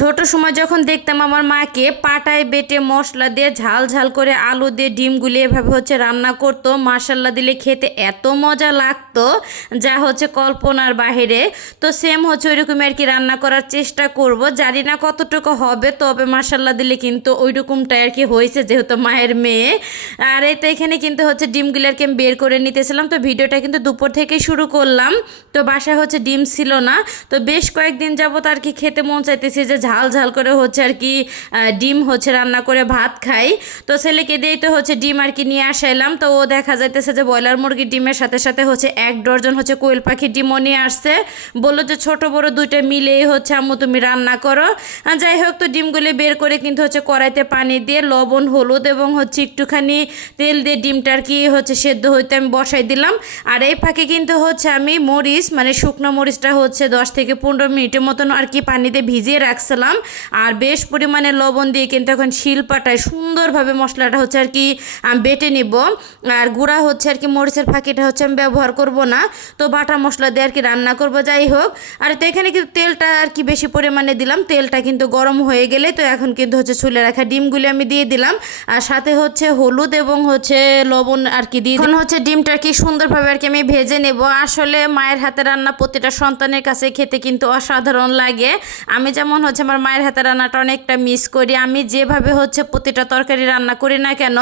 ছোট সময় যখন দেখতাম আমার মাকে পাটায় বেটে মশলা দিয়ে ঝাল ঝাল করে আলু দিয়ে ডিমগুলি এভাবে হচ্ছে রান্না করতো মাসাল্লা দিলে খেতে এত মজা লাগতো, যা হচ্ছে কল্পনার বাহিরে। তো সেম হচ্ছে ওইরকম আর কি রান্না করার চেষ্টা করব, জানি না কতটুকু হবে, তবে মাসাল্লা দিলে কিন্তু ওই রকমটাই আর কি হয়েছে যেহেতু মায়ের মেয়ে। আর তো এখানে কিন্তু হচ্ছে ডিমগুলি আর কি আমি বের করে নিতেছিলাম, তো ভিডিওটা কিন্তু দুপুর থেকে শুরু করলাম। তো বাসায় হচ্ছে ডিম ছিল না, তো বেশ কয়েকদিন যাবত আর কি খেতে মন চাইতেছে যে ঝাল ঝাল করে হচ্ছে আর কি ডিম হচ্ছে রান্না করে ভাত খাই। তো ছেলেকে দিয়েই তো হচ্ছে ডিম আর কি নিয়ে আসাইলাম। তো ও দেখা যাইতেছে যে ব্রয়লার মুরগির ডিমের সাথে সাথে হচ্ছে এক ডজন হচ্ছে কোয়েল পাখির ডিমও নিয়ে আসছে। বলল যে ছোট, বড় দুইটা মিলেই হচ্ছে আম্মু তুমি রান্না করো। যাই হোক, তো ডিমগুলি বের করে কিন্তু হচ্ছে কড়াইতে পানি দিয়ে, লবণ, হলুদ এবং হচ্ছে একটুখানি তেল দিয়ে ডিমটা আর কি হচ্ছে সেদ্ধ হইতে আমি বসাই দিলাম। আর এই ফাঁকে কিন্তু হচ্ছে আমি মরিচ মানে শুকনো মরিচটা হচ্ছে দশ থেকে পনেরো মিনিটের মতন আর কি পানিতে ভিজিয়ে রাখছিলাম আর বেশ পরিমাণে লবণ দিয়ে কিন্তু এখন শিলপাটায় সুন্দরভাবে মশলাটা হচ্ছে আর কি বেটে নিব। আর গুঁড়া হচ্ছে আর কি, মরিচের ফাঁকিটা হচ্ছে আমি ব্যবহার করব না। তো বাটা মশলা দিয়ে আর কি রান্না করব, যাই হোক। আর তো এখানে কিন্তু তেলটা আর কি বেশি পরিমাণে দিলাম। তেলটা কিন্তু গরম হয়ে গেলে তো এখন কিন্তু হচ্ছে চুলে রাখা ডিমগুলি আমি দিয়ে দিলাম। আর সাথে হচ্ছে হলুদ এবং হচ্ছে লবণ আর কি দিয়ে এখন হচ্ছে ডিমটা কি সুন্দরভাবে আর কি আমি ভেজে নেব। আসলে মায়ের হাতে রান্না প্রতিটা সন্তানের কাছে খেতে কিন্তু অসাধারণ লাগে। আমি যেমন হচ্ছে আমার মায়ের হাতে রান্নাটা অনেকটা মিস করি। আমি যেভাবে হচ্ছে প্রতিটা তরকারি রান্না করি না কেন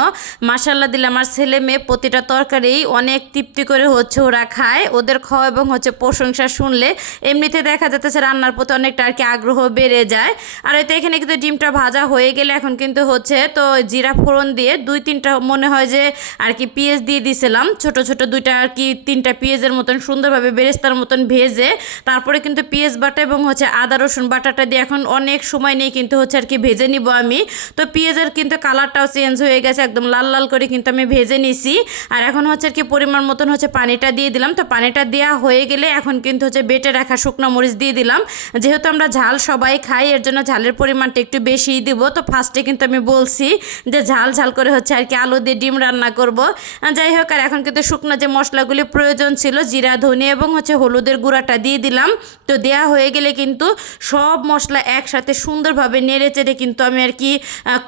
মাসাল্লা দিলে আমার ছেলে মেয়ে প্রতিটা তরকারি অনেক তৃপ্তি করে হচ্ছে ওরা খায়। ওদের খাওয়া এবং হচ্ছে প্রশংসা শুনলে এমনিতে দেখা যাচ্ছে রান্নার প্রতি অনেকটা আর কি আগ্রহ বেড়ে যায়। আর এতে এখানে কিন্তু ডিমটা ভাজা হয়ে গেলে এখন কিন্তু হচ্ছে তো জিরা ফোড়ন দিয়ে দুই তিনটা মনে হয় যে আর কি পেঁয়াজ দিয়ে দিছিলাম। ছোট ছোট দুইটা আর কি তিনটা পেঁয়াজের মতন সুন্দরভাবে বেরেস্তার মতন ভেজে তারপরে কিন্তু পেঁয়াজ বাটা এবং হচ্ছে আদা রসুন বাটাটা দিয়ে এখন অনেক সময় নিয়ে কিন্তু হচ্ছে আর কি ভেজে নিব আমি। তো পেঁয়াজের কিন্তু কালারটাও চেঞ্জ হয়ে গেছে, একদম লাল লাল করে কিন্তু আমি ভেজে নিছি। আর এখন হচ্ছে আর কি পরিমাণ মতন হচ্ছে পানিটা দিয়ে দিলাম। তো পানিটা দেওয়া হয়ে গেলে এখন কিন্তু হচ্ছে বেটে রাখা শুকনো মরিচ দিয়ে দিলাম। যেহেতু আমরা ঝাল সবাই খাই, এর জন্য ঝালের পরিমাণটা একটু বেশিই দিব। তো ফার্স্টে কিন্তু আমি বলছি যে ঝাল ঝাল করে হচ্ছে আর কি আলু দিয়ে ডিম রান্না করব। যাই হোক, আর এখন কিন্তু শুকনো যে মশলাগুলি প্রয়োজন ছিল, জিরা, ধনে এবং হচ্ছে হলুদের গুঁড়াটা দিয়ে দিলাম। তো দেয়া হয়ে গেলে কিন্তু সব মশলা একসাথে সুন্দরভাবে নেড়ে চেড়ে কিন্তু আমি আর কি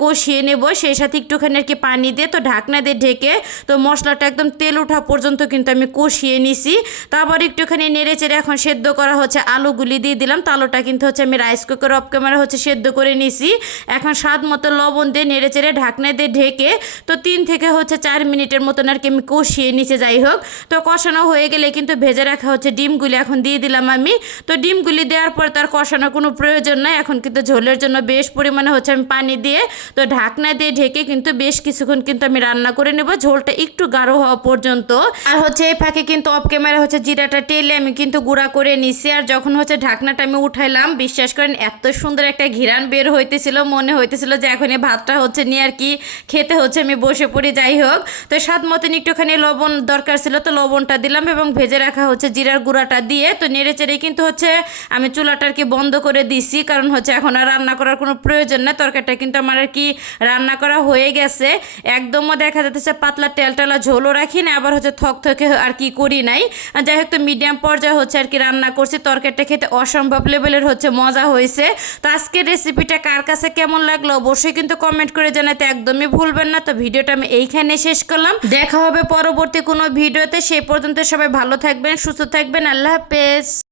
কষিয়ে নেব। সেই সাথে একটুখানি আর কি পানি দিয়ে তো ঢাকনা দিয়ে ঢেকে তো মশলাটা একদম তেল ওঠা পর্যন্ত কিন্তু আমি কষিয়ে নিছি। তারপর একটুখানি নেড়ে চেড়ে এখন সেদ্ধ করা হচ্ছে আলুগুলি দিয়ে দিলাম। তো আলুটা কিন্তু হচ্ছে আমি রাইস কুকার অফ ক্যামেরা হচ্ছে সেদ্ধ করে নিছি। এখন স্বাদ মতো লবণ দিয়ে নেড়ে চেড়ে ঢাকনা দিয়ে ঢেকে তো তিন থেকে হচ্ছে চার মিনিটের মতন আর কি আমি কষিয়ে নিচে যাই হোক, তো কষানো হয়ে গেলে কিন্তু ভেজে রাখা হচ্ছে ডিমগুলি এখন দিয়ে দিলাম আমি। তো ডিমগুলি দেওয়ার পর তার কষানোর কোনো প্রয়োজন নাই। এখন কিন্তু ঝোলের জন্য বেশ পরিমাণে হচ্ছে আমি পানি দিয়ে, তো ঢাকনা দিয়ে ঢেকে কিন্তু বেশ কিছুক্ষণ কিন্তু আমি রান্না করে নেব। ঝোলটা একটু গাঢ় হওয়া পর্যন্ত। আর হচ্ছে এই ফাঁকে কিন্তু অফ ক্যামেরা হচ্ছে জিরাটা টেলে আমি কিন্তু গুঁড়া করে নিছি। আর যখন হচ্ছে ঢাকনাটা আমি উঠাইলাম, বিশ্বাস করেন এত সুন্দর একটা ঘিরান বের হইতেছিল, মনে হইতেছিল যে এখন এই ভাতটা হচ্ছে নিয়ে আর কি খেতে হচ্ছে আমি বসে পড়ি, যাই হোক। তো স্বাদ মতন একটুখানি লবণ দরকার ছিল, তো লবণটা দিলাম এবং ভেজে রাখা হচ্ছে জিরার গুঁড়াটা দিয়ে। তো নেড়ে চেড়ে কিন্তু হচ্ছে আমি চুলাটা আর কি বন্ধ করে দিছি, কারণ হচ্ছে এখন আর রান্না করার কোনো প্রয়োজন নেই তরকারিটা কিন্তু আমার আর কি রান্না করা হয়ে গেছে। একদমও দেখা যাচ্ছে পাতলা টেলটেলা ঝোলও রাখি না আবার হচ্ছে থক থকে আর কি করি নাই। যাই হোক তো মিডিয়াম পর্যায়ে হচ্ছে আর কি রান্না করছি, তরকারিটা খেতে অসম্ভব লেভেলের হচ্ছে মজা হয়েছে। তো আজকের রেসিপিটা কার কাছে কেমন লাগল অবশ্যই কিন্তু কমেন্ট করে জানাতে একদমই ভুলবেন না। তো ভিডিওটা আমি এইখানে শেষ করলাম। দেখা হবে পরবর্তী কোনো ভিডিওতে সেই পর্যন্ত সবাই ভালো থাকবেন, সুস্থ থাকবেন। আল্লাহ হাফেজ।